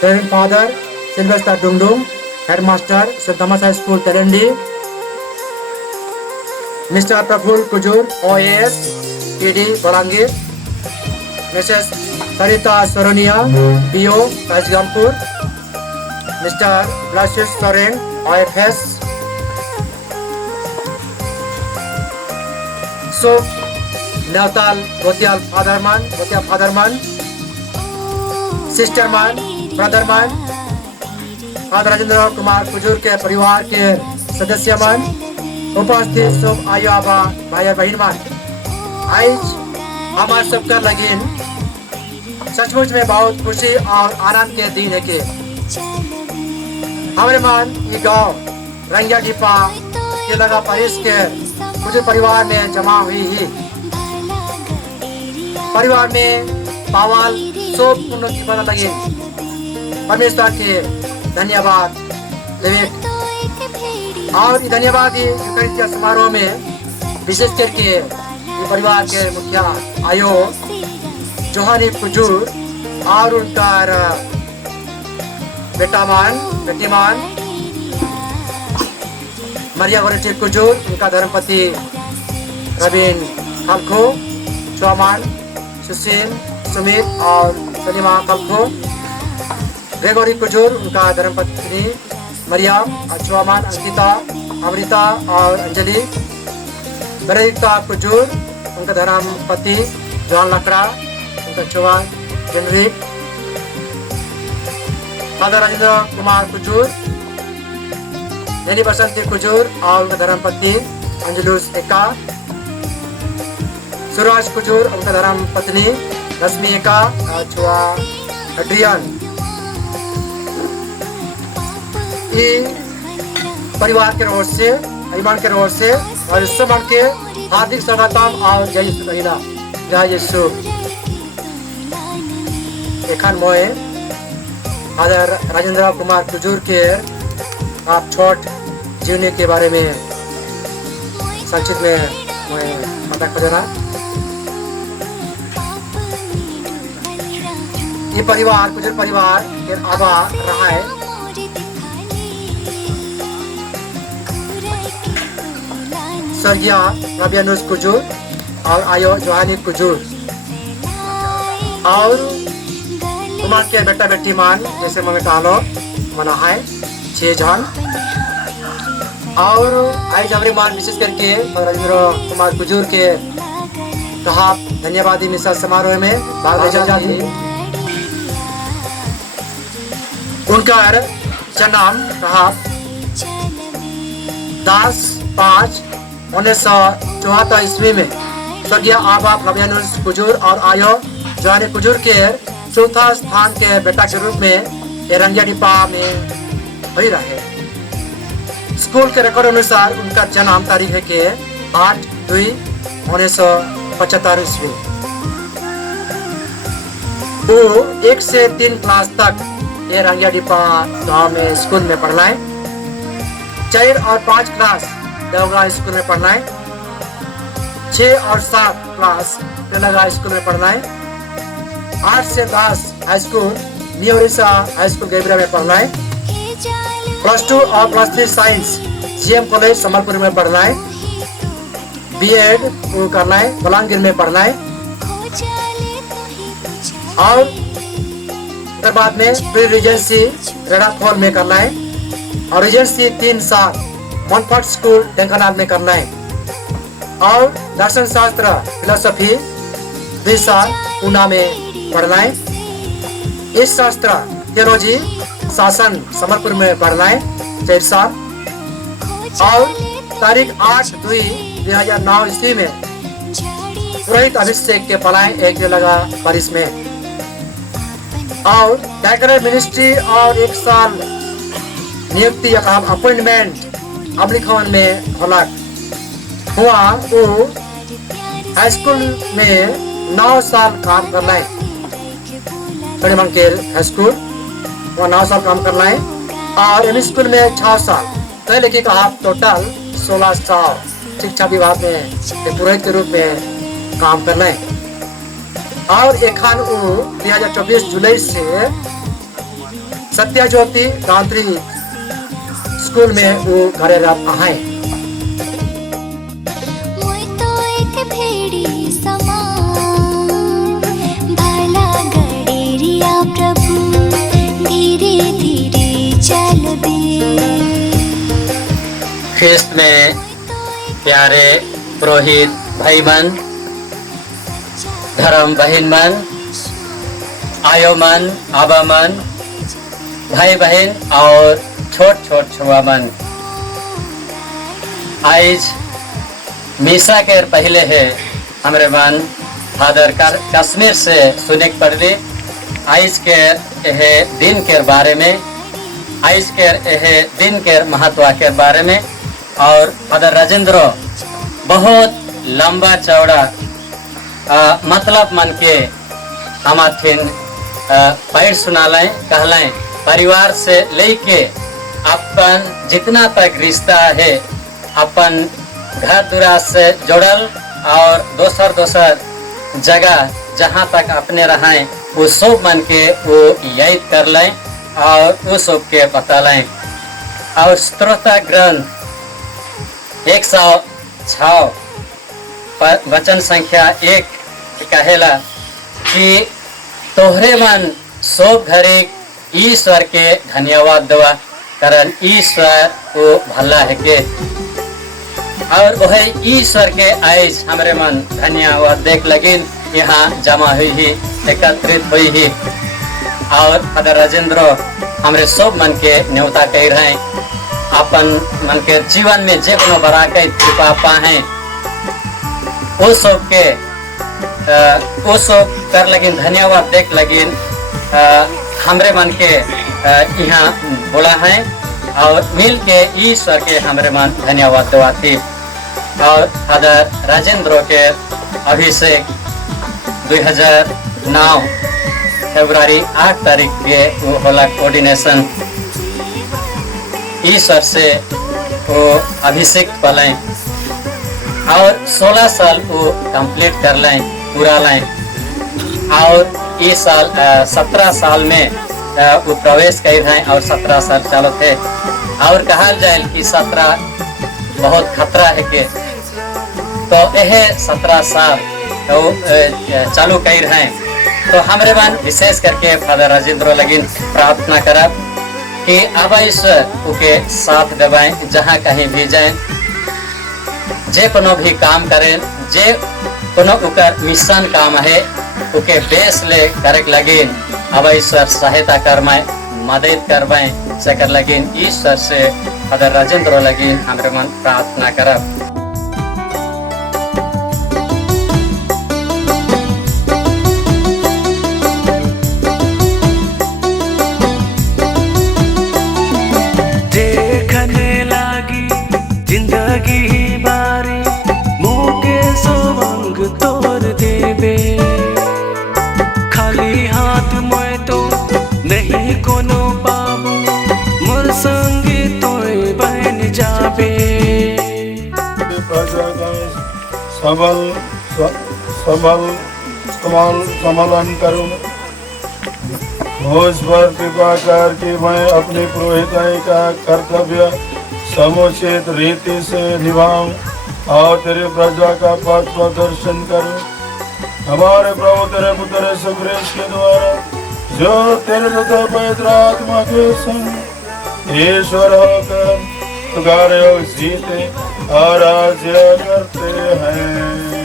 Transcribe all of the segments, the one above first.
Reverend Father Sylvester Dungdung, Headmaster St. Thomas High School, Terendi, Mr. Praful Kujur, OAS, PD, Balangir, Mrs. Sarita Soronia, PO, Rajgampur, Mr. Blasius Soren, OFS, So, Natal Gotial Fatherman, Sisterman, Brotherman, Father Rajendra Kumar Kujur के परिवार के सदस्यमान, उपस्थित सब आयो आबा भाई बहनमान, आज हमार सबका लगीन सचमुच में बहुत खुशी और आनंद के दिन है कि हमारे मान ये गांव रंगिया डिपा के लगा परिस के कुछ परिवार में जमा हुई ही परिवार में पावाल सब उन्नति पता लगे परमेश्वर के धन्यवाद देवे और धन्यवाद ही यूकरिस्तिया समारोह में विशेष करके ये परिवार के मुखिया आयो जोहानी कुजूर और उनका बेटीमान मरिया गोरेटी कुजूर, उनका धर्मपति रवीन खलखो, चौमान सुशील सुमित और सलीमा खलखो, ग्रेगोरी कुजूर, उनका धर्मपत्नी मरियम, चौमान अंकिता, अमृता और अंजलि, बेनेडिक्टा कुजूर, उनका धर्मपति जॉन लकड़ा, उनका चौवान जेनरिक, फादर राजेंद्र कुमार कुजूर, नेनी बसंती कुजूर और उनका धर्मपति अंजुलुस एका, सूरज कुजूर, उनका धर्मपत्नी रश्मि एका, छुआ एड्रियन। ये परिवार के ओर से, ईमान के ओर से और सब के हार्दिक स्वागतम और जय यीशु कहिला, जय यीशु। एखान मोए फादर राजेंद्र कुमार कुजूर के आप छोट जीवनी के बारे में संक्षिप्त में मैं पता खोजना। ये परिवार कुजूर परिवार के आबा रहा है स्वर्गीय रबियानुस कुजूर और आयो जोहानी कुजूर और कुमार के बेटा बेटी मान जैसे मैं कहा मना है 6 जन और आज हमारे मान विशेष करके राजेंद्र कुमार कुजूर के कहा धन्यवादी मिसाल समारोह में भाग ले जाती। उनका जन्म कहा 10/5/1974 ईस्वी में स्वर्गीय आबा रबियानुस कुजूर और आयो जोहानी कुजूर के चौथा स्थान के बेटा के रूप में रंगिया डिपा में हुई रहे। स्कूल के रिकॉर्ड अनुसार उनका जन्म तारीख है के 8/2/1975 ईस्वी। वो 1 से 3 क्लास तक ये रंगिया डिपा गाँव में स्कूल में पढ़ना है। 4 और 5 क्लास देवगा स्कूल में पढ़ना है। 6 और 7 क्लास तेलंगा स्कूल में पढ़ना है। 8 से 10 high school new Odisha high school Gaibra में पढ़ना है। +2 और +3 साइंस जीएम कॉलेज संबलपुर में पढ़ना है। बीएड करना है, बलांगीर में पढ़ना है और उसके बाद में प्री रिजेंसी रेडाखोल में करना है और रिजेंसी 3 साल मोनफोर्ट स्कूल ढेंकानाल में करना है और दर्शन शास्त्र फिलोसफी 2 साल पूना में पढ़ना है। इस शास्त्र थियोलॉजी शासन संबलपुर में पढ़ना है 4 साल और तारीख 8/2/2009 ईस्वी में पुरोहित अभिषेक के पलायन एक लगा बारिश में और डायरेक्टर मिनिस्ट्री और 1 साल नियुक्ति या अपॉइंटमेंट अमलिखवन में हुआ। वो हाई स्कूल में 9 साल काम करना है। हाई स्कूल वो 9 साल काम करना है और एम स्कूल में 6 साल पहले की कहा टोटल 16 साल शिक्षा विभाग में पुरोहित के रूप में काम करना है और एखान 2024 जुलाई से सत्या ज्योति कांत्री स्कूल में वो करे आए। ख्रिस्त में प्यारे पुरोहित भाई मन, धर्म बहन मन, आयो मन, आबा मन, भाई बहन और छोट छोट छुआ मन, आज मीसा के पहले है हमारे मन फादर कश्मीर से सुने पड़ दी आज के दिन के बारे में, आज के दिन के महत्व के बारे में। और फादर राजेंद्र बहुत लंबा चौड़ा मतलब मन के हम पैर सुनालें कहलें, परिवार से लेके अपन जितना तक रिश्ता है अपन घर दुरा से जुड़ल और दोसर जगह जहाँ तक अपने रहें वो सब मन के वो याद कर लें और वो सब के बता लें। और श्रोता ग्रंथ 106 वचन संख्या 1 कहेला कि तोहरे मन सब घड़ी ईश्वर के धन्यवाद देवा कारण ईश्वर वो भला है के। और वही ईश्वर के आज हमारे मन धन्यवाद देख लगिन यहाँ जमा हुई ही एकत्रित हुई ही। और फादर राजेंद्र हमारे सब मन के न्योता कह रहे हैं अपन मन के जीवन में जे कोनो बड़ा के छुपा पाए वो सब कर लगिन धन्यवाद देख लगिन हमरे मन के यहाँ बोला है और मिल के ईश्वर के हमरे मन धन्यवाद देवा थी। और फादर राजेंद्र के अभिषेक 2009 फरवरी 8 तारीख के वो होला कोऑर्डिनेशन ईश्वर से वो अभिषेक पलें और 16 साल वो कंप्लीट कर लें पूरा लें। और इस साल 17 साल में वो प्रवेश कर रहे हैं और 17 साल चालू थे। और कहा जाए कि 17 बहुत खतरा है के तो यह 17 साल तो चालू कर रहे हैं। तो हमारे मन विशेष करके फादर राजेंद्र लगिन प्रार्थना करब कि अब ईश्वर उनके साथ दबाएं जहाँ कहीं भी जाएं, जे कोनो भी काम करें, जे कोनो उकर मिशन काम है उके बेस ले करे लगिन अब ईश्वर सहायता करवाएं मदद करवाएं सकर लगिन ईश्वर से फादर राजेंद्र लगिन हमारे मन प्रार्थना करब। जिंदगी बारी मुके सोवंग तोड़ देवे खाली हाथ मैं तो नहीं कोनो बाबू मोर संगे तोय बन जाबे। समालन करूं मुझ पर कृपा कर कि मैं अपनी पुरोहिताई का कर्तव्य समुचित रीति से निभाऊं और तेरे प्रजा का पथ प्रदर्शन करूं। हमारे प्रभु तेरे पुत्र यीशु ख्रीस्त के द्वारा जो तेरे तथा पवित्र आत्मा के संग ईश्वर होकर तुम्हारे योग जीते और राज्य करते हैं।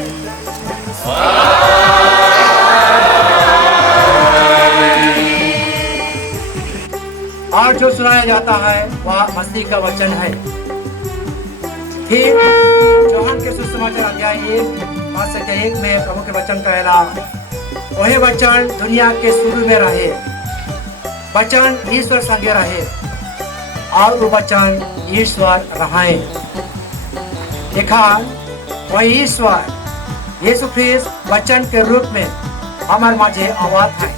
और जो सुनाया जाता है वह मसीह का वचन है। ठीक यूहन्ना के सुसमाचार अध्याय 1 में प्रभु के वचन कहला वही वचन दुनिया के शुरू में रहे, वचन ईश्वर संगे रहे और वो वचन ईश्वर रहे। देखा वही ईश्वर यीशु ख्रीस्त वचन के रूप में हमारे माझे आवाज है।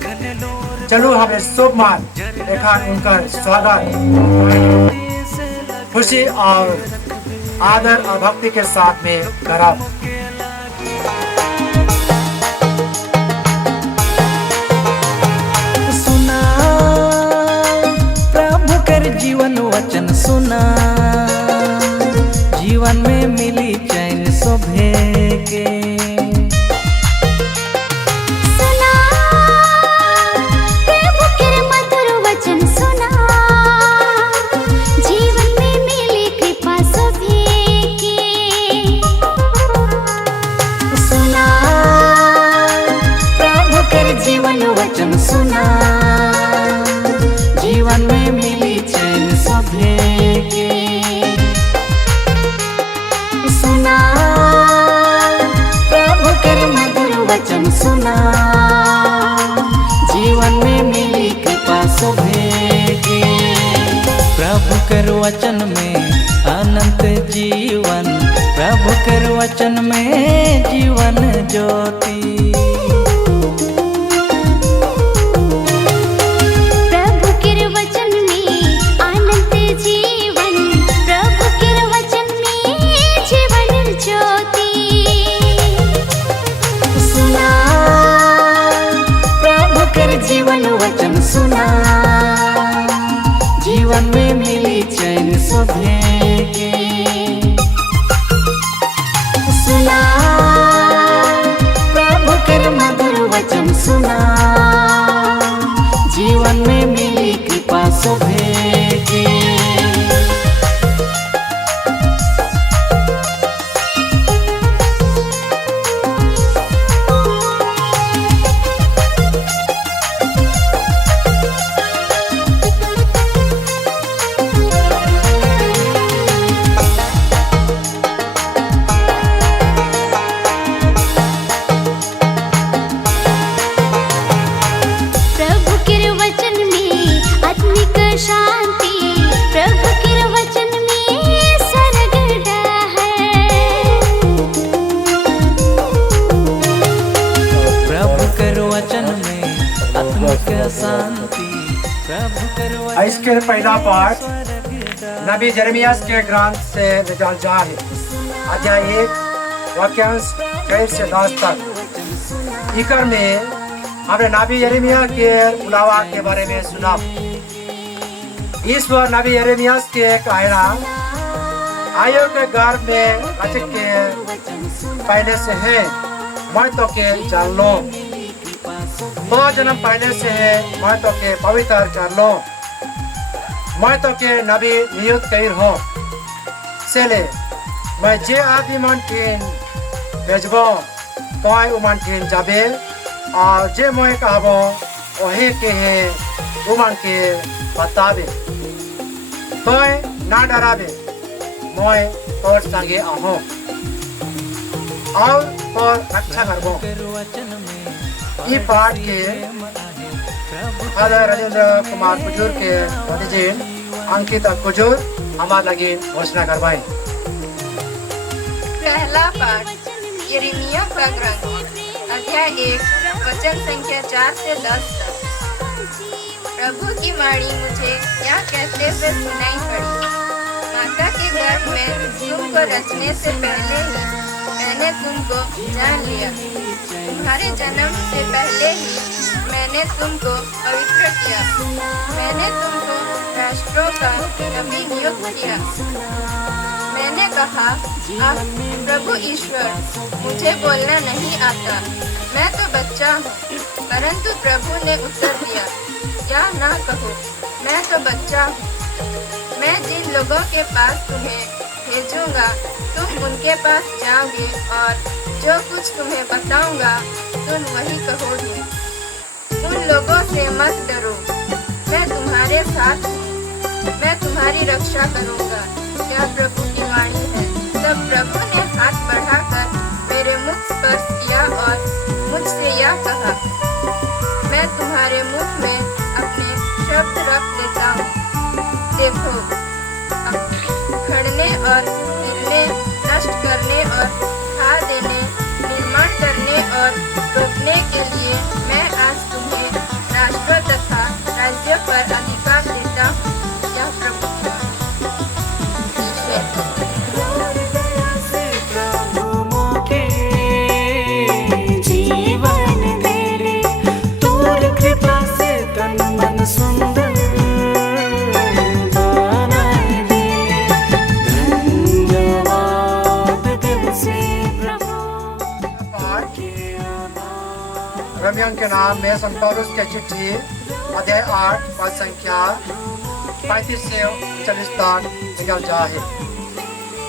चलो हमें शुभ मान देखा उनका स्वागत खुशी और आदर और भक्ति के साथ में करब। सुना जीवन वचन सुना, जीवन में मिली चैन शोभे के। सुना प्रभु के मधुर वचन सुना, जीवन में मिली कृपा शोभे के। सुना प्रभु के जीवन वचन सुना, जीवन में मिली चैन शोभे के। सुना प्रभु के मधुर वचन सुना, जीवन में मिली कृपा शोभे के। प्रभु के वचन में अनंत जीवन, प्रभु के वचन में जीवन ज्योति। प्रभु के वचन में अनंत जीवन, प्रभु के वचन में जीवन ज्योति। सुना प्रभु के जीवन वचन सुना, जीवन में मिली चैन शोभे के। सुना प्रभु के मधुर वचन सुना, जीवन में मिली कृपा शोभे के। प्रभु के वचन में आत्मिक शांति, प्रभु के वचन में स्वर्ग है। प्रभु के वचन में आत्मिक शांति, प्रभु के वचन इसके पहला पाठ नबी यिर्मयाह के ग्रंथ से निकाल जा है, अध्याय 1 वाक्यांश 4 से 10 तक। इकर में हमने नबी यिर्मयाह के बुलावा के बारे में सुना। ईश्वर नबी यिर्मयाह के कहना, आयो के गर्भ में रचक के पहले से है, मैं तो के जान लो। तो जन्म पहले से है, मैं तो के पवित्र कर लो। मैं तो के नबी नियुक्त कर हूँ। सेले मैं जे आदमी मन टीन भेजबो, तो उमन टीन जाबे, और जे मैं कहबो वही के है उमन के बताबे। तो ना डराबे, मैं तोर संगे आहूँ और तोर रक्षा करबो। ई पाठ के फादर राजेंद्र कुमार कुजूर के भतीजीन अंकिता कुजूर हमारे लगी घोषणा करवाएं। पहला पाठ यिर्मयाह का ग्रंथ, अध्याय 1 वचन संख्या 4 से 10 तक। प्रभु की वाणी मुझे यह कहते हुए सुनाई पड़ी, माता के गर्भ में तुमको रचने से पहले ही मैंने तुमको जान लिया। तुम्हारे जन्म से पहले ही मैंने तुमको पवित्र किया। मैंने तुमको राष्ट्रों का नबी नियुक्त किया। मैंने कहा, अब प्रभु ईश्वर, मुझे बोलना नहीं आता, मैं तो बच्चा हूँ। परंतु प्रभु ने उत्तर दिया, या ना कहो, मैं तो बच्चा हूँ। मैं जिन लोगों के पास तुम्हें भेजूंगा, तुम उनके पास जाओगे और जो कुछ तुम्हें बताऊंगा तुम वही कहोगे। उन लोगों से मत डरो, मैं तुम्हारे साथ हूँ, मैं तुम्हारी रक्षा करूंगा। यह प्रभु की वाणी है। तब प्रभु ने हाथ बढ़ाकर मेरे मुख स्पर्श किया और मुझसे यह कहा, मैं तुम्हारे मुख में अपने शब्द रख देता हूँ। देखो, उखड़ने और गिरने, नष्ट करने और खा देने, निर्माण करने और रोकने के लिए मैं आज तुम्हें राष्ट्र तथा राज्य पर अधिकार देता हूँ। यह प्रभु जीवन दे, तोर कृपा से तन मन सुंदर रोमियो के नाम में संत पौलुस के चिट्ठी अध्याय 8 पद संख्या 35 से 39 तक निकल जाए।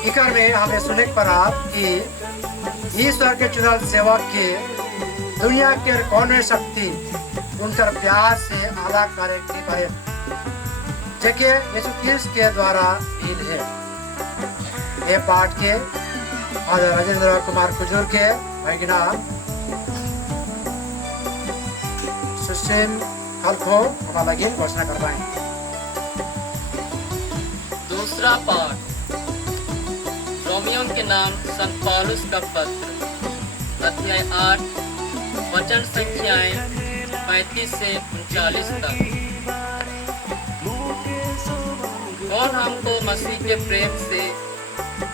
इकर में हमें सुने पड़ा कि ईश्वर के चुनल सेवक के दुनिया के कौन शक्ति उनकर प्यार से अलग करे की करे जेके यीशु क्रिस्त के द्वारा ईद है। ये पाठ के और राजेंद्र कुमार कुजूर के भैगना सुशील खलखो हमारा लगे घोषणा करवाएं। दूसरा पाठ रोमियो के नाम संत पौलुस का पत्र अध्याय 8 वचन संख्याएं 35 से 39 तक। कौन हमको मसीह के प्रेम से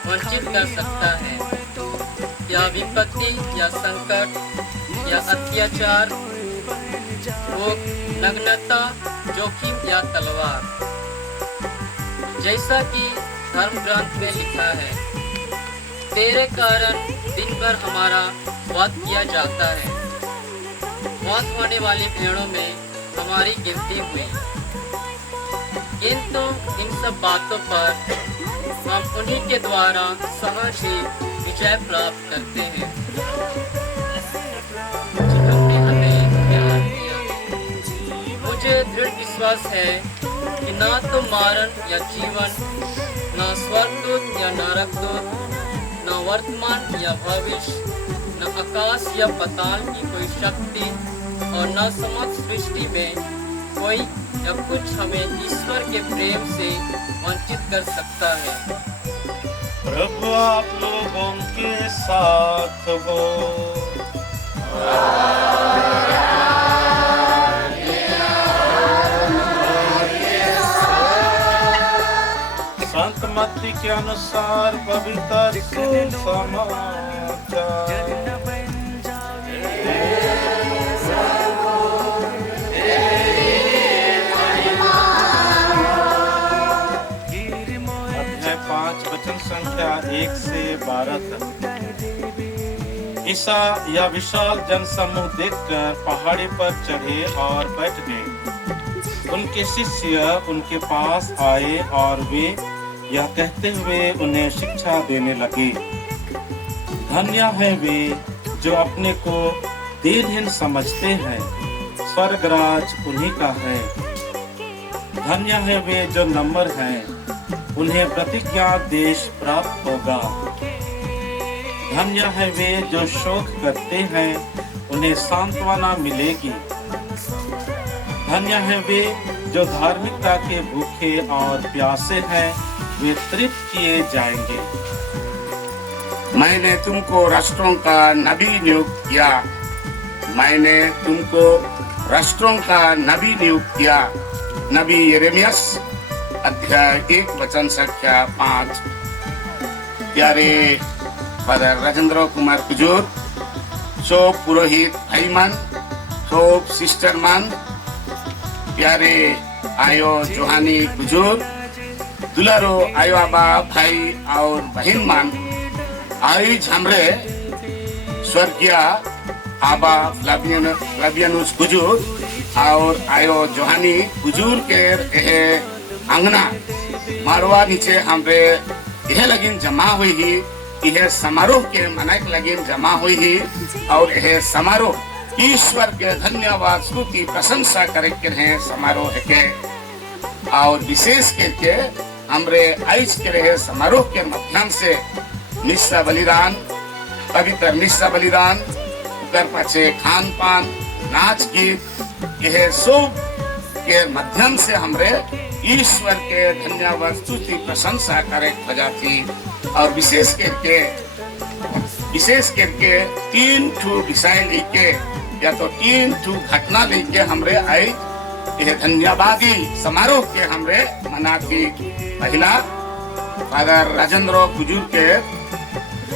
वंचित कर सकता है? या विपत्ति या संकट या अत्याचार, भूख, नग्नता, जोखिम या तलवार? जैसा कि धर्म ग्रंथ में लिखा है, तेरे कारण दिन भर हमारा वध किया जाता है। मौत होने वाली भेड़ों में हमारी गिनती हुई। किंतु इन सब बातों पर हम उन्हीं के द्वारा सहज ही विजय प्राप्त करते हैं जिन्होंने हमें प्यार किया। मुझे दृढ़ विश्वास है कि ना तो मारण या जीवन, ना स्वर्गदूत या नरकदूत, न वर्तमान या भविष्य, न आकाश या पाताल की कोई शक्ति और न समस्त सृष्टि में कोई या कुछ हमें ईश्वर के प्रेम से वंचित कर सकता है। प्रभु आप लोगों के साथ हो। संत मत्ती के अनुसार पवित्र सुसमाचार। अध्याय 5 वचन संख्या 1 से 12 तक। ईसा यह विशाल जनसमूह देखकर पहाड़ी पर चढ़े और बैठ गए। उनके शिष्य उनके पास आए और वे यह कहते हुए उन्हें शिक्षा देने लगे, धन्य है वे जो अपने को दीनहीन समझते हैं, स्वर्गराज उन्हीं का है। धन्य है वे जो नम्र हैं, उन्हें प्रतिज्ञा देश प्राप्त होगा। धन्य है वे जो शोक करते हैं, उन्हें सांत्वना मिलेगी। धन्य है वे जो धार्मिकता के भूखे और प्यासे हैं, वे तृप्त किए जाएंगे। मैंने तुमको राष्ट्रों का नबी नियुक्त किया। मैंने तुमको राष्ट्रों का नबी नियुक्त किया। नबी यिर्मयाह अध्याय 1 वचन संख्या 5। प्यारे फादर राजेंद्र कुमार कुजूर, सब पुरोहित भाई मन, सब सिस्टर मन, प्यारे आयो जोहानी कुजूर, दुलारो आयो आबा भाई और बहन मन, आज हमरे स्वर्गीय आबा फ्लावियनुस कुजूर और आयो जोहानी कुजूर के अंगना मारवा नीचे हमरे यह लगिन जमा हुई ही, यह समारोह के मनाक लगिन जमा हुई ही और यह समारोह ईश्वर के धन्यवाद स्तुति प्रशंसा करे के रहे समारोह के। और विशेष करके हमरे आज के रहे समारोह के माध्यम से मिस्सा बलिदान, पवित्र मिस्सा बलिदान, उतर पाछे खान पान, नाच गीत, यह सब के माध्यम से हमरे ईश्वर के धन्यवाद स्तुति प्रशंसा करे वजह थी। और विशेष करके 3 ठू विषय लेके या तो 3 ठू घटना लेके हमरे आई यह धन्यवादी समारोह के हमरे मनाती। पहला फादर राजेंद्र कुजूर के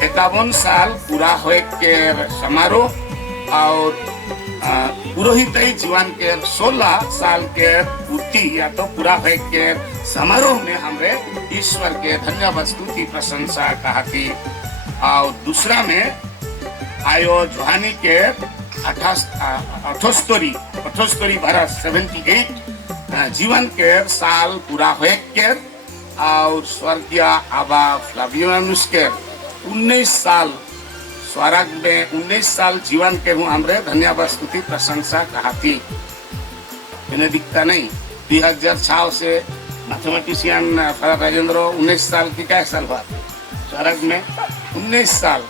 51 साल पूरा हुए के समारोह और पुरोहित जीवन के 16 साल के पूर्ति या तो पूरा हुए के समारोह में हमरे ईश्वर के धन्यवाद स्तुति प्रशंसा कहा थी। और दूसरा में आयो जोहानी के अठस्तरी बरस 78 जीवन के साल पूरा हुए के और स्वर्गीय आबा फ्लावियनुस के 19 साल स्वर्ग में 19 साल जीवन के हूँ हमरे धन्यवाद स्तुति प्रशंसा कहा थी। मैंने दिखता नहीं 2006 से मैथमेटिशियन राजेंद्र 19 साल की क्या साल बाद स्वर्ग में 19 साल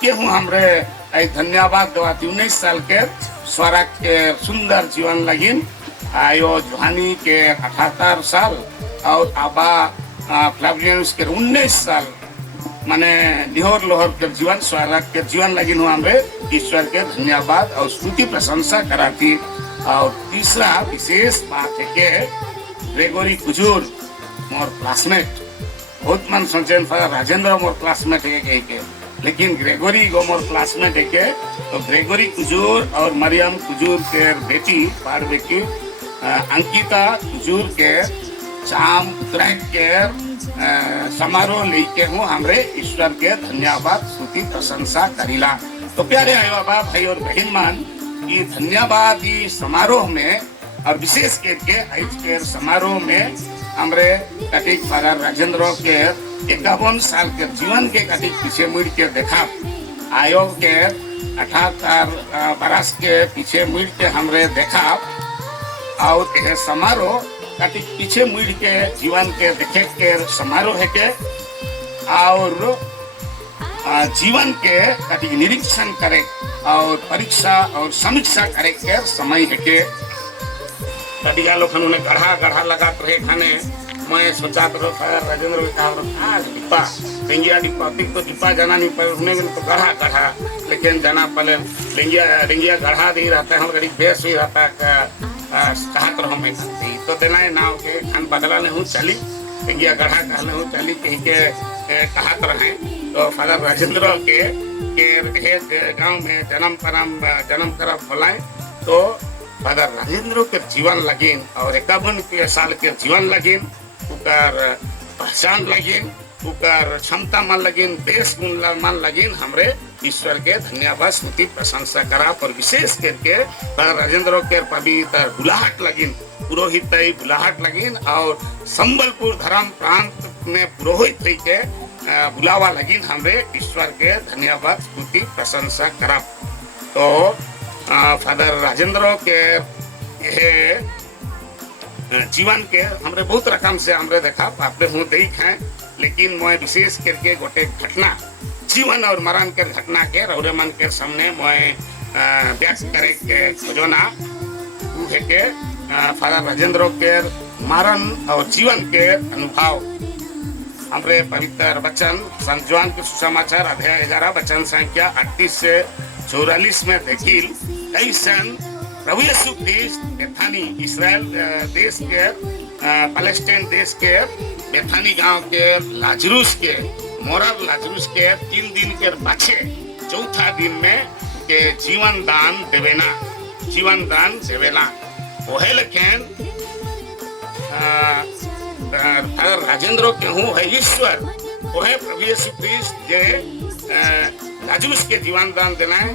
के हूँ हमरे धन्यवाद देवाती 19 साल के स्वर्ग के सुंदर जीवन लगिन आयो जवानी के 78 साल और आबा फ्लावियनुस के 19 साल माने लिहोर लोहर के जीवन स्वर्ग के जीवन लगिन हुआ हमरे ईश्वर के धन्यवाद और स्तुति प्रशंसा कराती। और तीसरा विशेष बात है कि ग्रेगोरी कुजूर मोर क्लासमेट बहुत मन सोचे राजेंद्र मोर क्लासमेट है के लेकिन ग्रेगोरी गो मोर क्लासमेट है के तो ग्रेगोरी कुजूर और मरियम कुजूर के बेटी बार बेटी अंकिता कुजूर के चाम उतराय के समारोह लेके हूँ हमरे ईश्वर के धन्यवाद स्तुति प्रशंसा करीला। तो प्यारे आयो बाबा भाई और बहन मान ये धन्यवाद समारोह में और विशेष करके आज के समारोह में हमरे कटिक फादर राजेंद्र के 51 साल के जीवन के कटिक पीछे मुड़ के देखा आयोग के 78 बरस के पीछे मुड़ के हमरे देखा और यह समारोह कटिक पीछे मुड़ के जीवन के देखे के समारोह है के और जीवन के कटिक निरीक्षण करे और परीक्षा और समीक्षा करे के समय है के कटिया लोग उन्हें गढ़ा लगा रहे खाने मैं सोचा तो राजेंद्र डिब्बा डेंगिया डिब्बा तो डिब्बा जाना नहीं पड़े उन्हें तो गढ़ा लेकिन जाना पड़े डेंगिया गढ़ा नहीं रहता है हमारी बेस ही रहता है कहा रहो मैं तो देना है नाव के खान बदला नहीं हूँ चली डेंगिया गढ़ा कहने हूँ चली कहीं के कहा रहे तो फादर राजेंद्र के गांव में जन्म करम बोलाए तो फादर राजेंद्र के जीवन लगिन और 51 साल के जीवन लगिन उकर पहचान लगिन उकर क्षमता मन लगिन देश गुण मन लगिन हमरे ईश्वर के धन्यवाद स्तुति प्रशंसा करा पर विशेष करके फादर राजेंद्र के पवित्र बुलाहट लगिन पुरोहित बुलाहट लगिन और संबलपुर धर्म प्रांत में पुरोहित के बुलावा लगिन हमरे ईश्वर के धन्यवाद स्तुति प्रशंसा करा। तो फादर राजेंद्र के जीवन के हमरे बहुत रकम से हमरे देखा आपने हूँ देख हैं लेकिन मैं विशेष करके गोटे घटना जीवन और मरण के घटना के रौरे मन के सामने मैं व्यक्त करे के खोजना है के फादर राजेंद्र के मरण और जीवन के अनुभव हमरे पवित्र वचन संत जोहन के सुसमाचार अध्याय 11 वचन संख्या 38 से 44 में देखिल ऐसन प्रभु यीशु ख्रिस्ट बेथानी इसराइल देश के पैलेस्टाइन देश के बेथानी गांव के लाजरूस के मोरल लाजरूस के 3 दिन के पाछे चौथा दिन में के जीवन दान देवेला ओहे लखेन राजेंद्र के हूँ है ईश्वर ओहे प्रभु यीशु ख्रिस्ट जे लाजरूस के जीवन दान देना है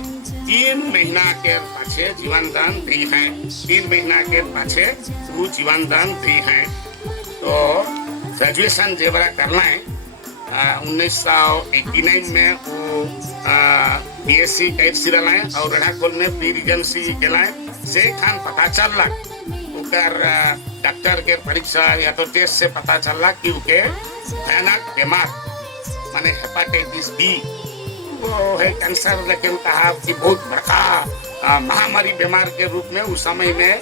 3 महीना के पाछे जीवन दान दी है 3 महीना के पाछे वो जीवन दान दी है। तो ग्रेजुएशन जेबरा करना है 1989 में वो बीएससी कैट सिरल है और रढ़ाकोल में प्री रिजेंसी केलाए से खान पता चल उकर डॉक्टर के परीक्षा या तो टेस्ट से पता चल कि उके भयानक बीमार माने हेपाटाइटिस बी वो है कैंसर लेकिन कहा कि बहुत बड़का महामारी बीमार के रूप में उस समय में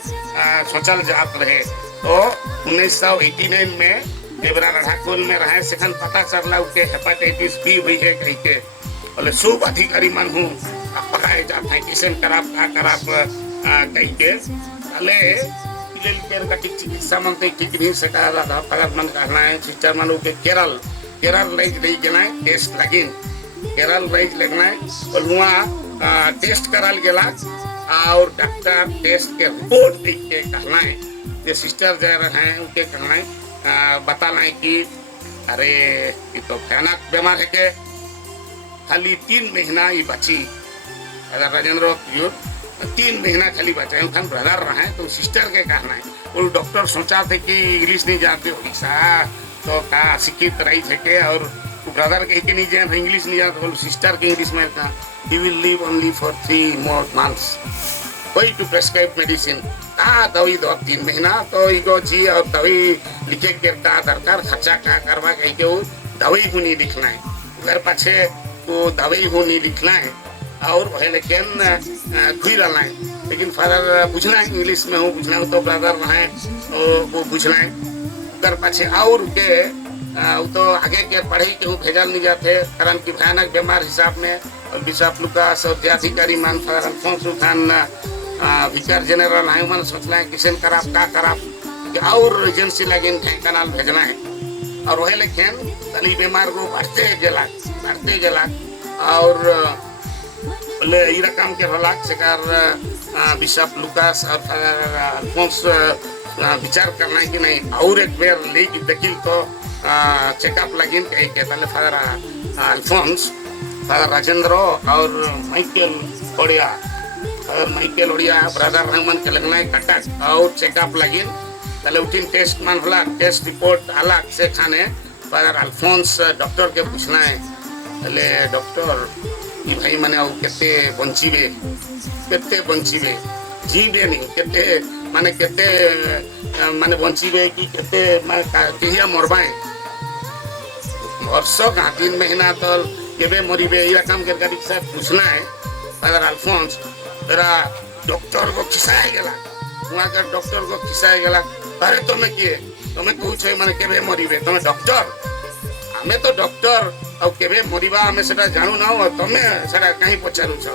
सोचल जात रहे। तो 1989 में देवरा रढ़ाकोल में रहे सेखन पता चलला उके हेपाटाइटिस बी हुई है कहीं के बोले सब अधिकारी मन हूँ पकाए जाते हैं किसन कराब का कराब कहीं के अले का चिकित्सा मंत्री ठीक नहीं सका था फलक मन कहना है शिक्षा मन के केरल राइज नहीं गेला टेस्ट लगिन केरल राइज लगना है और वहाँ टेस्ट करल गेला और डॉक्टर टेस्ट के रिपोर्ट देख के कहना है जो सिस्टर जा रहे हैं उनके कहना है बताना है कि अरे ये तो भयानक बीमार है के खाली 3 महीना ही बची अगर राजेंद्र क्योर 3 महीना खाली बचा खान ब्रदर रहा है तो सिस्टर के कहना है वो डॉक्टर सोचा थे कि इंग्लिश नहीं जानते ओडिशा तो का शिक्षित रही थे के और ब्रदर के नहीं जान इंग्लिश नहीं जानते बोल सिस्टर के इंग्लिश में कहा he will live only for 3 more months कोई टू प्रेस्क्राइब मेडिसिन दवाई दो 3 महीना तो इको जी और दवाई लिखे के का दरकार खर्चा का करवा कहीं के वो दवाई को नहीं लिखना है घर पाछे वो दवाई को नहीं लिखना है और वह लेकिन खुई रहना है लेकिन फादर पूछना है इंग्लिश में हूँ पूछना है तो ब्रदर वहाँ है वो पूछना है घर पाछे और के तो आगे के पढ़ाई के भेजल नहीं जाते कारण की भयानक बीमार हिसाब में और बिशप लुकास और अधिकारी मान फादर अल्फोंसो खान विकार जनरल है मन सोचना है किसन कराप का कराप और एजेंसी लगे ढेंकानाल भेजना है और वह लेकिन तली बीमार को बढ़ते जला और बोले ये काम के होला सेकार बिशप लुकास और फादर अल्फोंस विचार करना है कि नहीं और एक बेर ले देखिल तो चेकअप लगिन कहीं के ताले फादर अल्फोंस फादर राजेंद्र और माइकल ओडिया ब्रदर रहमान के लगना है कटक और चेकअप लगिन ताले उठिन टेस्ट मान होला टेस्ट रिपोर्ट अलग से खाने फादर अल्फोंस डॉक्टर के पूछना है ताले डॉक्टर ये भाई माने और केते बंचीबे जीवे नहीं केते माने बंचीबे कि केते माने कहिया मरबाए वर्ष का 3 महीना तो केबे मरीबे ये काम के गाड़ी से पूछना है फादर अल्फोंस तेरा डॉक्टर को खिसाया गेला वहाँ का डॉक्टर को खिसाया गेला अरे तुम्हें किए तुम्हें पूछ माने केबे मरीबे तुम्हें डॉक्टर हमें तो डॉक्टर और केबे मरीबा हमें सेटा जानू ना हो तमे सेटा कहीं पचारू छ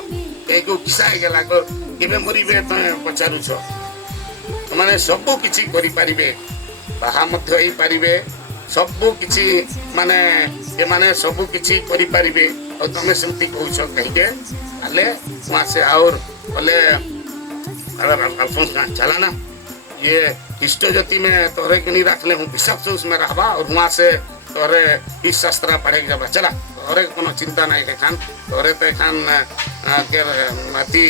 कहीं को खिसाए गेला को केबे मरीबे तमे पचारू छ माने सब किछि करि परिबे बाहा मध्य होई परिबे सब किछि माने ए माने सब किछि करि परिबे और तमे सेमती कहू छ कहीं के आले वहां से और बोले अरे अल्फोंस ना चला ना ये हिस्टोजती में तोरे के नहीं रखले हूं बिशप से उसमें रहबा और वहां से तोरे इस शास्त्र पढ़ेगा जब चला तोरे कोनो चिंता नहीं है खान तोरे तो खान के अति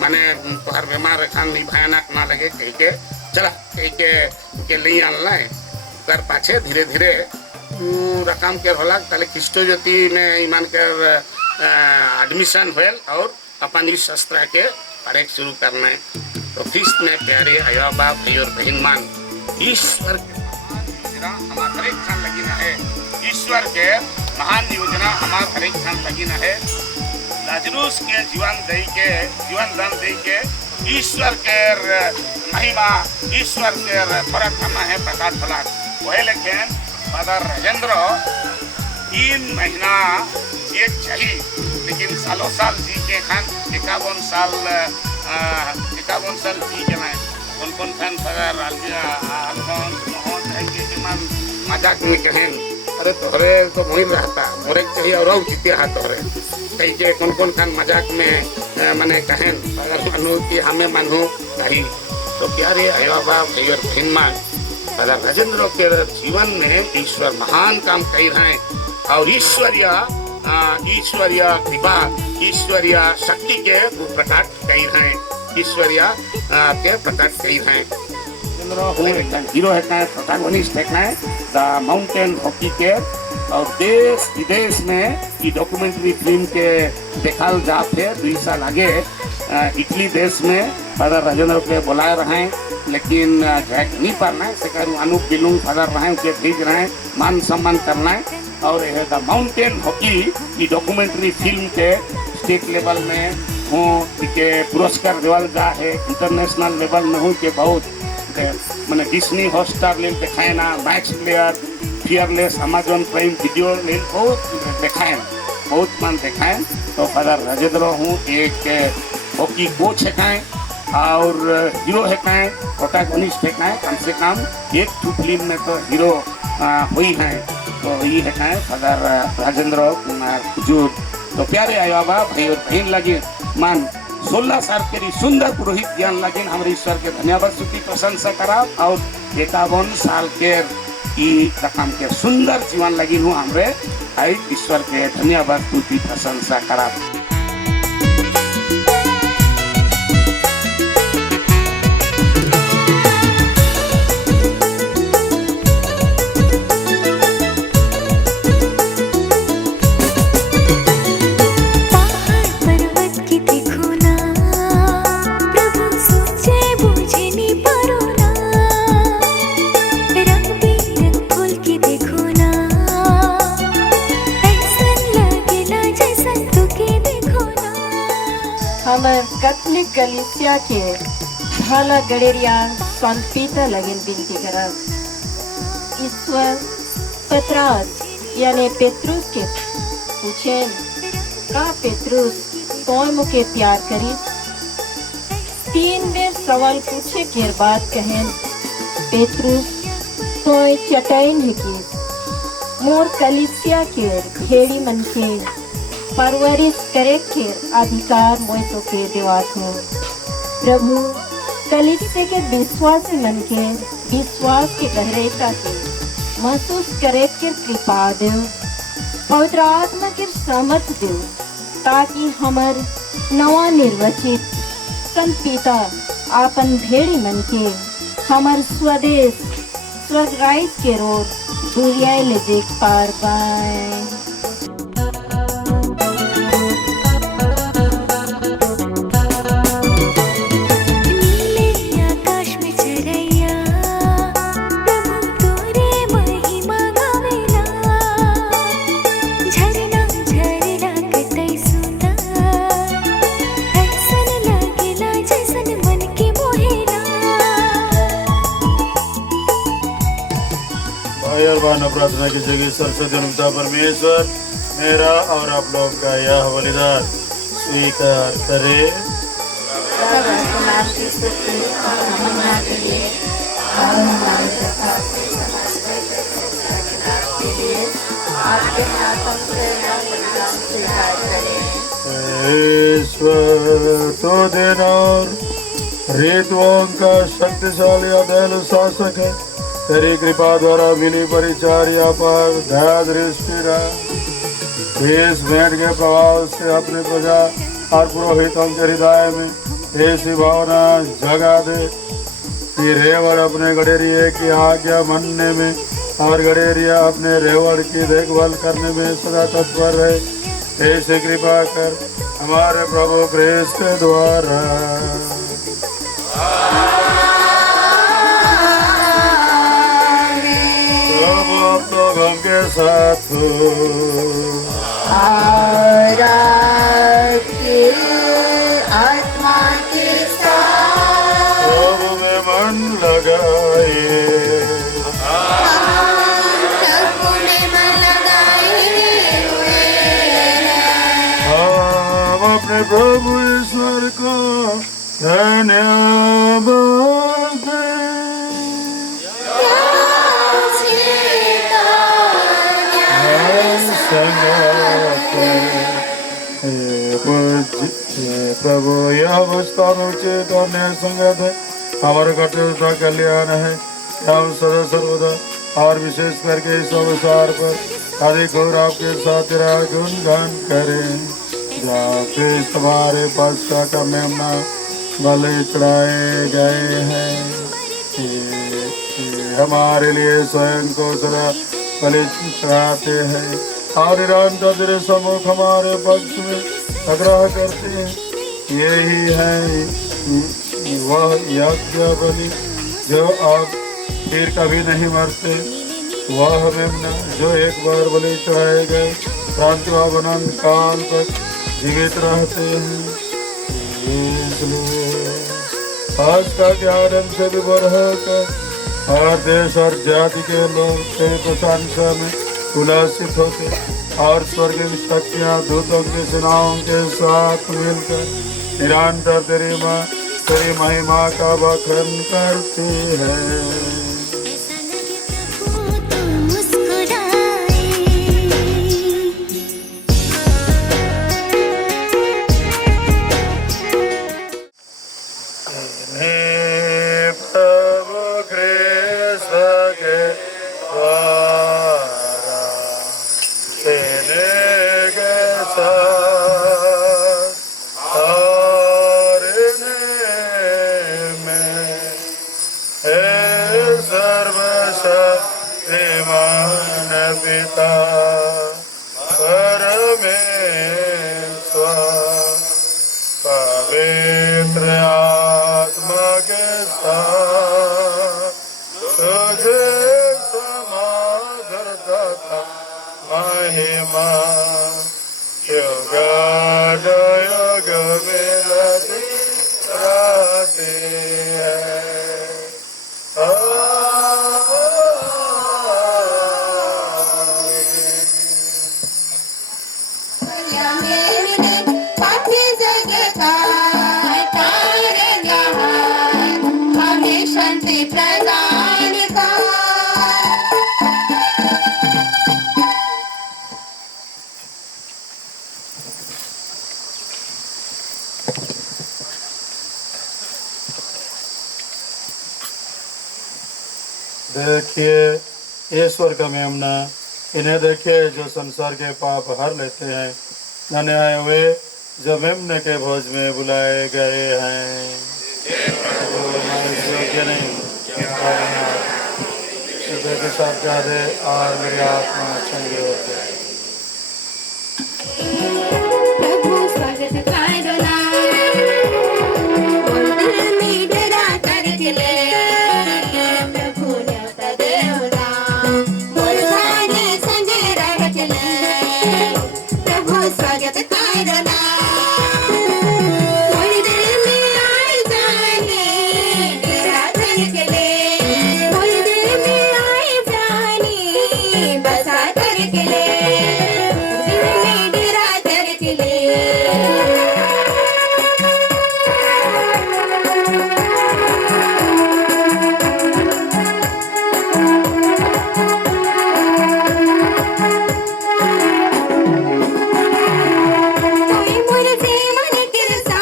माने तोहर बीमार खान नहीं भयानक ना लगे कहीं के चला कहीं के लिए आनला है कर पाछे धीरे धीरे रकम के होला ताले हिस्टोजती में ईमान कर एडमिशन भेल और अपन इस शास्त्र के पढ़े शुरू करना है तो फीस्ट में प्यारे आया बाप भाई और बहन मान ईश्वर हमारा हर एक खान लगी ना है ईश्वर के महान योजना हमारा हर एक खान लगी ना है लाजरूस के जीवन दान दे के ईश्वर के महिमा ईश्वर के फर्क करना है प्रकाश फलाक वही लेकिन फादर राजेंद्र 3 महीना एक चाहिए लेकिन सालों साल जी के खान 51 साल जी के ना कौन खान फादर अल्फोंस मजाक में कहें अरे तोहरे तो वही रहता मोरे चाहिए और जीते हाथ तोहरे कहीं के कौन खान मजाक में माने कहें अगर मानो कि हमें मानो नहीं तो प्यारे आया बाप भाई और बहन मान फादर राजेंद्र के जीवन में ईश्वर महान काम कर रहे हैं और ईश्वरीय कृपा ईश्वरीय शक्ति के वो प्रकट कर रहे हैं ईश्वरीय के प्रकट कर रहे हैं हीरो है प्रोटैगनिस्ट है द माउंटेन हॉकी के और देश विदेश में ये डॉक्यूमेंट्री फिल्म के देखाल जाते 2 साल आगे इटली देश में फादर राजेंद्र के बुलाए रहे लेकिन जाए नहीं पाना है सेकर अनूप बिलुंग फादर रहे उनके भेज रहे हैं मान सम्मान करना है और द माउंटेन हॉकी ये डॉक्यूमेंट्री फिल्म के स्टेट लेवल में हो के पुरस्कार देवल जा है इंटरनेशनल लेवल में हो के बहुत मैंने डिस्नी हॉटस्टार ले दिखाए ना max player fearless Amazon prime video ले बहुत दिखाए बहुत मान दिखाए तो फादर राजेंद्र हूँ एक हॉकी कोच है और हीरो है प्रोटैगनिस्ट है कम से कम एक 2 फिल्म में तो हीरो हुई है तो ये है फादर राजेंद्र कुमार हुजूर तो प्यारे आया भाई और बहन लगे मान 16 साल के सुंदर पुरोहित ज्ञान लगे हमारे ईश्वर के धन्यवाद स्तुति प्रशंसा करा और 51 साल के रकम के सुंदर जीवन लगी हूँ हमारे आई ईश्वर के धन्यवाद स्तुति प्रशंसा करा। हमर कैथोलिक कलीसिया के भाला गडेरिया संत पीता लगन बिनती करब। ईश्वर पतरस यानी पेत्रुस के पूछेन, का पेत्रुस तोय मुके प्यार करीस? 3 बेर सवाल पूछे के बाद कहेन, पेत्रुस तोय चटैन है किस? मोर कलीसिया के भेड़ी मन के परवरिश करे के अधिकार मोय तो के देवात हो। प्रभु कलीसिया के विश्वास मन के विश्वास के गहराई के महसूस करे के कृपा दे, पवित्र आत्मा के सामर्थ दे, ताकि हमर नवा निर्वाचित संत पिता आपन भेड़ी मन के हमर स्वदेश स्वर्ग राज्य के रोड दुनिया ले देख पार बाय। प्रार्थना की जगह सरस्वती अनुता परमेश्वर मेरा और आप लोग का यह बलिदान स्वीकार करे। ईश्वर तो दिन और ऋतुओं का शक्तिशाली अदल शासक है, तेरी कृपा द्वारा मिली परिचर्या पर दया दृष्टि रह। इस भेंट के प्रभाव से अपने प्रजा और पुरोहितों के हृदय में ऐसी भावना जगा दे कि रेवड़ अपने गडेरिये की आज्ञा मानने में और गडेरिया अपने रेवड़ की देखभाल करने में सदा तत्पर रहे। ऐसे कृपा कर हमारे प्रभु क्रिस्त के द्वारा। लोगों के साथ आत्मा के साथ प्रभु में मन लगाए। हम अपने प्रभु ईश्वर को धन्यवाद दें। प्रभु यह अवस्था में उचित और न्याय संगत है, हमारे कटुता कल्याण है। हम सदा सर्वदा और विशेष करके इस अवसर पर अधिक और आपके साथ तेरा गुणगान करें। जाके तुम्हारे पातशाह का मेमना बलि चढ़ाए गए हैं, हमारे लिए स्वयं को सदा बलि चढ़ाते हैं और निरंतर तेरे सम्मुख हमारे पक्ष में आग्रह करते हैं। यही है वह यज्ञ बलि जो आप फिर कभी नहीं मरते, वह मेमना जो एक बार बलि चढ़ाए गए प्रांतवा अनंत काल तक जीवित रहते हैं। इसलिए आज का ज्ञान से विभोर होकर हर देश और जाति के लोग तेरी प्रशंसा में उल्लासित होते और स्वर्गीय शक्तियाँ दूतों की सेनाओं के साथ मिलकर निरंतर तेरी महिमा का बखान करती है। महिमा युग युग में देखिए ईश्वर का मेमना, इन्हें देखिए जो संसार के पाप हर लेते हैं। धन्य है वे जो मेमने के भोज में बुलाए गए हैं। योग्य नहीं हृदय के साथ कह दे और मेरी आत्मा चंगी होती है। प्रभु स्वागत करो ना, और दिल में डरा कर दिले, प्रभु न्योता देवना, और सारे संगे रह चले, प्रभु स्वागत करो ना, और दिल में आए जाने डरा कर दिले, और दिल में आए जाने बसा कर दिले, दिल में डरा कर दिले। कोई मोर जीवन किरसा,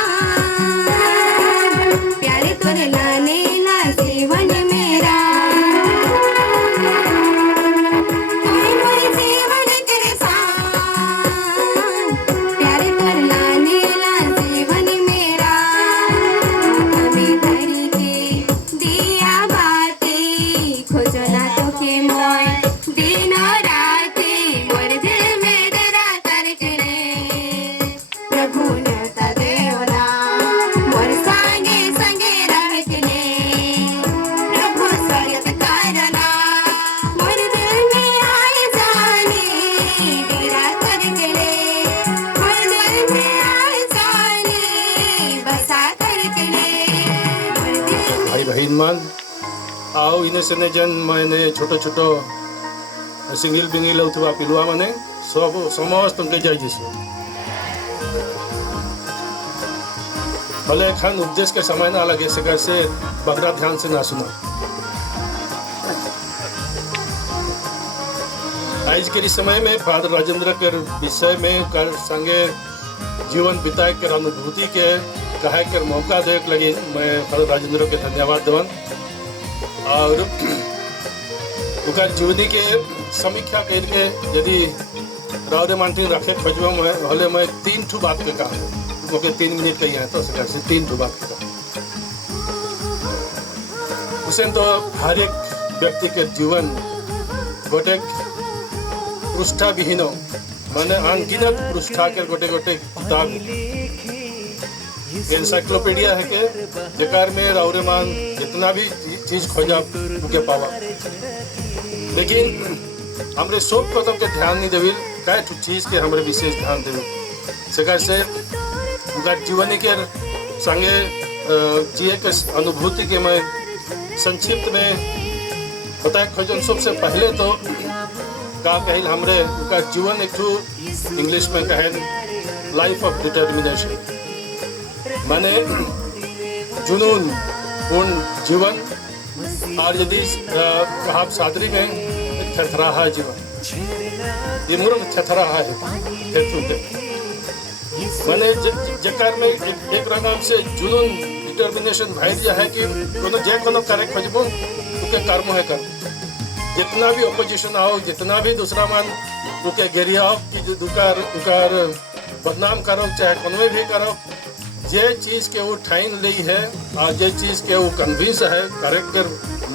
प्यारे तोरे लाने ला जीवन मेरा। कोई मोर जीवन किरसा, प्यारे तोरे लाने ला जीवन मेरा। कभी धरी के दिया बाती, खोजना तो के मोय दिनों राती, मोर दिल में डरा कर चले, प्रभु न्योता देवना, मोर संगे संगे रह चले, प्रभु स्वागत करना, मोर दिल में आए जाने डरा कर चले, मोर दिल में आए जाने बसा कर चले, मोर दिल भाई बहन मान आओ इने सेने जन मैंने छोटो छोटो सिंगिल बिंगिल उठवा पिलुआ माने सब समस्त तुमके जाय जिसो भले खान उपदेश के समय ना लगे सकर से बगरा ध्यान से ना सुना। आज के इस समय में फादर राजेंद्र के विषय में कर संगे जीवन बिताए कर अनुभूति के कहे कर मौका देख लगे मैं फादर राजेंद्र के धन्यवाद देवन और उनका जीवनी के समीक्षा करके यदि रावरे मानती रखे खोजबा में भले मैं 3 ठू बात के कहा क्योंकि 3 मिनट का ही है तो से 3 ठू बात के कहा उसे तो हर एक व्यक्ति के जीवन गोटे पृष्ठा विहीन माने अनगिनत पृष्ठा के गोटे गोटे किताब एनसाइक्लोपीडिया है के जकार में रावरे मान जितना भी चीज खोजा उनके पावा लेकिन हमरे सब कदम के ध्यान नहीं देविल काय चीज के हमरे विशेष ध्यान देविल सकार से उनका जीवन के संगे जिए के अनुभूति के मैं संक्षिप्त में बताए खोजन सबसे पहले तो का कहिल हमरे उनका जीवन एक इंग्लिश में कहे लाइफ ऑफ डिटर्मिनेशन माने जुनून पूर्ण जीवन और यदि कहा सादरी में थरथराहा जीवन ये मूर्ख थरथराहा है माने जकार में एक रकम से जुनून डिटर्मिनेशन भाई है कि कोनो जे कोनो कार्य खोजबो उके कर्म है कर जितना भी अपोजिशन आओ जितना भी दूसरा मान उके घेरिया आओ कि दुकार बदनाम करो चाहे कोनो भी करो जे चीज के वो ठाइन ली है और जे चीज के वो कन्विंस है करेक्टर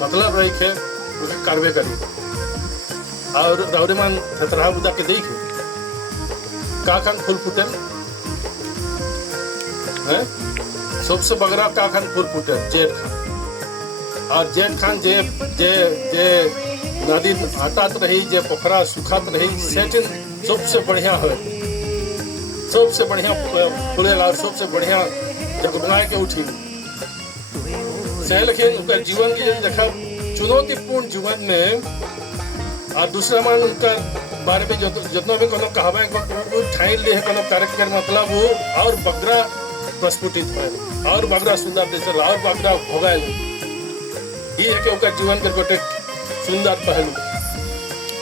मतलब रही है उसे कार्य करी और रावरेमान थतरा बुदा के देखो का खान फूल फूटे हैं सबसे बगरा का खान फूल फूटे जेठ खान और जेठ खान जे जे जे नदी हटात रही जे पोखरा सुखात रही सेटिन सबसे बढ़िया है सबसे बढ़िया फुलेला और सबसे बढ़िया जगमगाए के उठी लेकिन उनका जीवन की देखा चुनौतीपूर्ण जीवन में और दूसरा मान उनका बारे में जितना भी कोनो कहावा ठाइन ले है कोनो कैरेक्टर मतलब वो और बगरा प्रस्फुटित है और बगरा सुंदर देशर और बगरा भोगाल ये है कि उनका जीवन के गोटे सुंदर पहलू।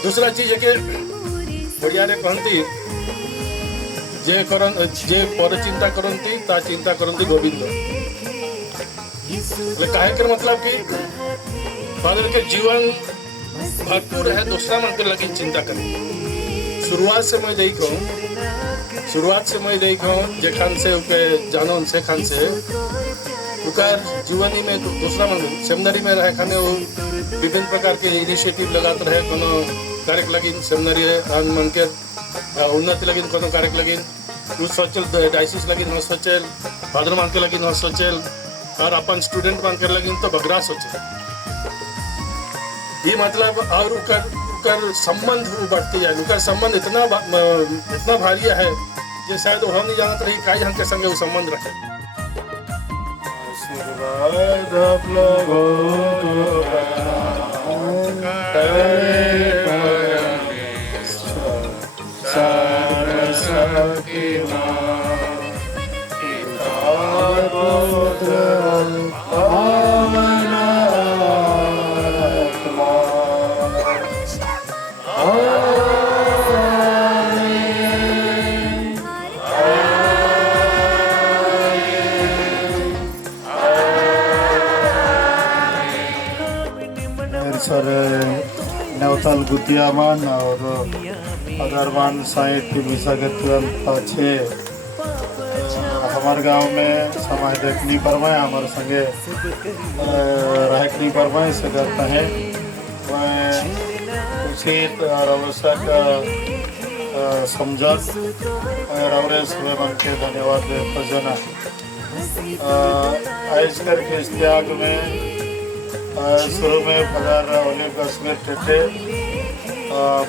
दूसरा चीज है कि बढ़िया ने कहती जे पर चिंता करती ता चिंता करती गोविंद काहे कर मतलब कि फादर के जीवन भरपूर है दूसरा मन के लगी चिंता करें। शुरुआत से मैं देखो जेखान से उके जानो से खान से उकर जीवनी में दूसरा मन सेमिनरी में रहे खाने वो विभिन्न प्रकार के इनिशिएटिव लगाते रहे। कोनो कार्यक्रम लगी सेमिनरी मन के उन्नति लगी, कोनो कार्यक्रम लगी उस सोचल डायसिस लगी न सोचल, फादर मान के लगी न सोचल, और अपन स्टूडेंट मान के लगी तो बगरा सोचल। ये मतलब और उकर संबंध बढ़ती है। उकर संबंध इतना भारी है जे शायद हम नहीं जानत रही काई हम के संगे वो संबंध रखे। सर नेवताल गुतियामान और अगरवान साहित्य विशागतल पाछे हमारे गांव में समाज देखनी परमाए हमारे संगे रहनी परमाए से करता है। मैं उचित और आवश्यक समझत और सुबह मन के धन्यवाद प्रजना आज कर के इस त्याग में शुरू में फदर ओलिव कश्मीर टेटे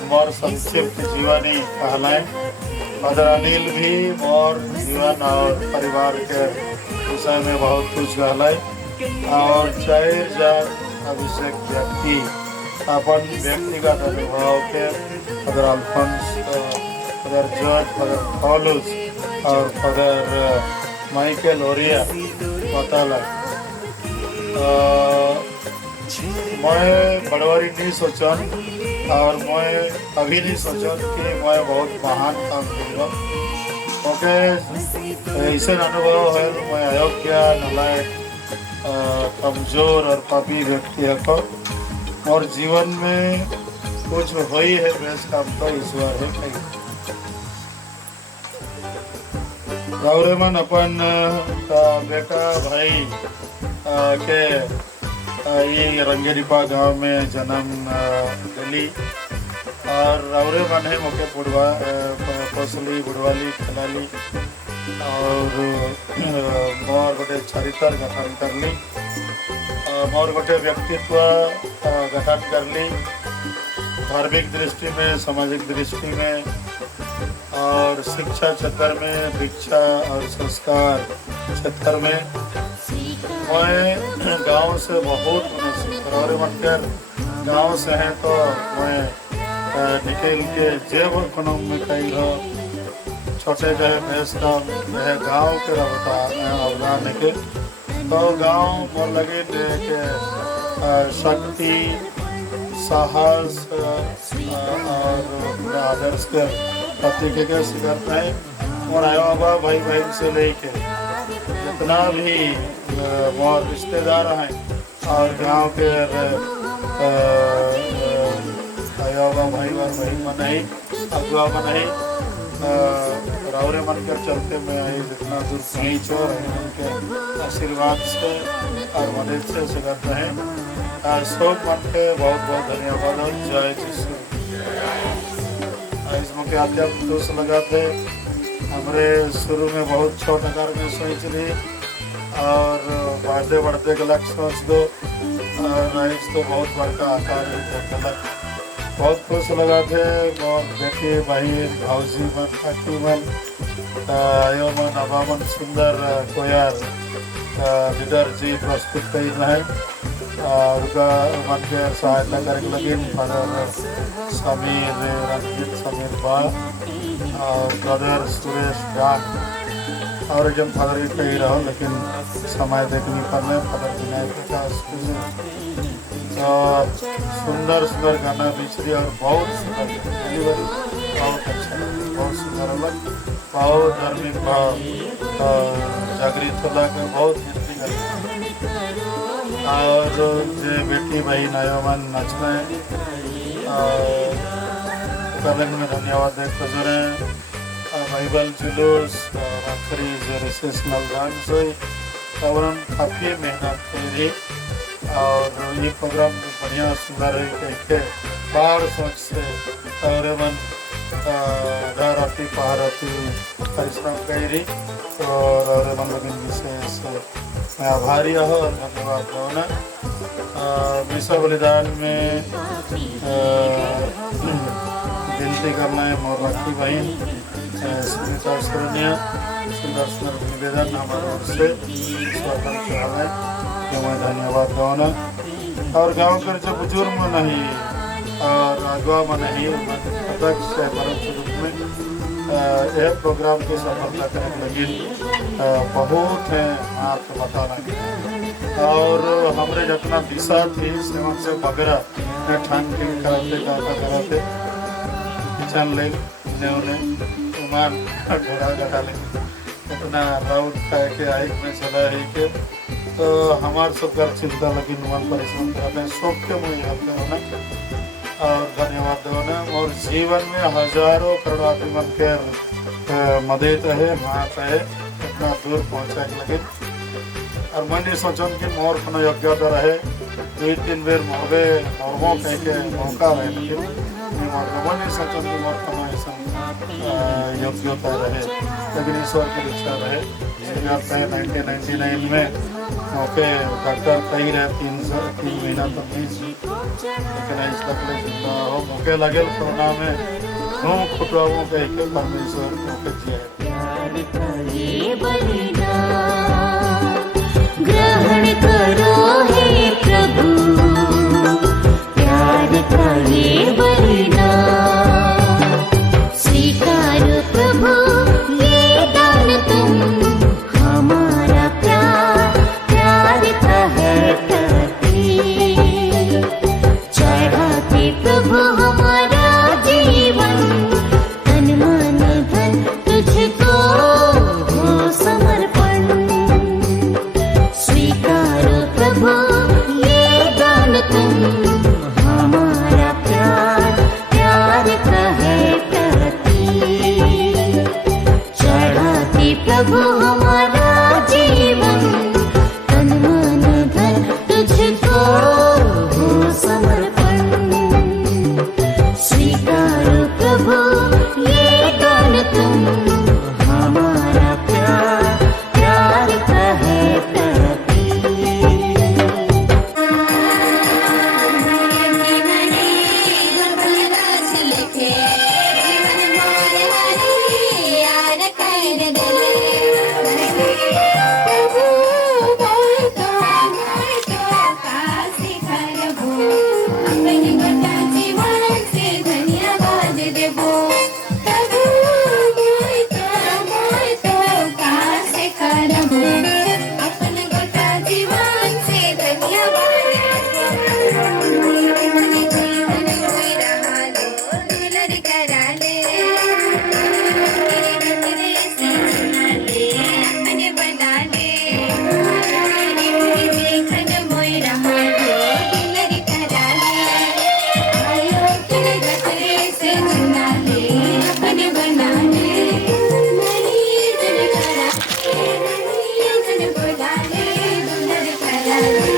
मोर संक्षिप्त जीवनी कहलाएं। फदर अनिल भी मोर जीवन और परिवार के विषय में बहुत कुछ कहलाए और चाहे अभिषेक व्यक्ति अपन व्यक्तिगत अनुभव के father Alphonse, father George, father Paulus और फदर माइकल ओरिया बताला। मैं बड़वारी नहीं सोचन और मैं अभी नहीं सोचन कि मैं बहुत महान काम करूँगा, क्योंकि ऐसे अनुभव है मैं अयोग्य, नालायक, कमजोर और पापी व्यक्ति है को और जीवन में कुछ हो ही है बेस काम तो ईश्वर है कहीं गौरमन अपन बेटा भाई के ये रंगेरिपा गांव में जन्म दिली और रौरे मन है मोके पोसली बुढ़वाली खलाली और मोर गोटे चरित्र गठन करली, मोर गोटे व्यक्तित्व गठन करली धार्मिक दृष्टि में, सामाजिक दृष्टि में और शिक्षा क्षेत्र में, दीक्षा और संस्कार क्षेत्र में। मैं गांव से बहुत और मनकर गांव से हैं तो मैं निकल के जेब कोनो में कई हो छोटे जो है भैंस का है गाँव के रहता अवदान के तो गांव मोर लगे के शक्ति, साहस और आदर्श के प्रतीक के स्वीकारता है। और आयो बाबा भाई बहन से लेके जितना भी मोर रिश्तेदार हैं और गांव के आयोगा भाई और बहन मनाई अगुआ मनाई रावरे मन कर चलते में आई जितना दूर कहीं चोर है उनके आशीर्वाद से और मदद से करते हैं। सब मन के बहुत बहुत धन्यवाद और जय यीशु। इस मौके अध्यात्म दोष लगाते हमारे शुरू में बहुत छोट आकार में सोच रही और बढ़ते बढ़ते गलत सोच दो राइस तो बहुत बड़का आकार गलत बहुत खुश लगा थे। और बेटे भाई भाजी मन काकी मन आयो मन अबामन सुंदर कोयार लीडर जी प्रस्तुत कर रहे और मन के सहायता करके लगे फदर समीर रंजित समीर बा और ब्रदर सुरेश डाक और जब फदर कही रहो लेकिन समय देखने पर में फदर विनय प्रकाश और सुंदर सुंदर गाना बिछड़ी और बहुत सुंदर डिलीवरी बहुत अच्छा लगा, बहुत सुंदर अलग बहुत धार्मिक भाव जागृत होला के बहुत गिनती कर और जे बेटी बहन आयो मन नचना है कलिंग में धन्यवाद देखते जुड़े बाइबल जुलूस और आखिरी जो रिसेशनल डांस हुई तवरन काफ़ी मेहनत करी और ये प्रोग्राम भी बढ़िया सुंदर है कह के बाहर सोच से तवरन राती पहाड़ती परिश्रम करी और मन लगिन विशेष मैं आभारी हो और धन्यवाद भावना विश्व बलिदान में विनती करना है मोर राखी बहन सुनीता सुरनिया सुंदर सुंदर निवेदन हमारे ओर से स्वागत है मैं धन्यवाद भावना और गाँव कर जो बुजुर्ग में नहीं और अगवा में नहीं अध्यक्ष भरत स्वरूप में यह प्रोग्राम की सफलता करने लगी बहुत है आपको बता लगे और हमारे जितना दिशा थी सेवन से वगैरह ठान के कराते किचन ले उन्हें उमान घोड़ा गढ़ा ले इतना राउंड खाए के आई में चला है कि तो हमारे सबका चिंता लगी नुमान परिश्रम कराते हैं सबके मुझे होते होना और धन्यवाद देना और जीवन में हजारों करोड़ों मन के मदद है हाथ है इतना दूर पहुँचाने लगे और मैंने सोचा कि मोर को योग्यता रहे 2-3 बेर मोरे मोरमो कह के मौका रहे लेकिन मैंने सोचा कि मोर को ऐसा योग्यता रहे लेकिन ईश्वर की इच्छा रहे 1999 में मौके डॉक्टर कही रहे 3 महीना तक नहीं लेकिन इस तक जिंदा हो मौके लगे कोरोना में घूम फुटवाओं के परमेश्वर मौके दिए ग्रहण करो हे प्रभु प्यार का ये बलिदान स्वीकार प्रभु ये दान तुम हमारा प्यार का है प्रतीक चढ़ाते प्रभु हमारा जीवन तन मन धन तुझको हो समर्पण स्वीकारो प्रभु ये दान तुम हमारा प्यार का है प्रतीक चढ़ाते प्रभु हमारा जीवन तन मन धन तुझको हो समर्पण स्वीकारो प्रभु ये दान तुम हमारा प्यार का है Thank you.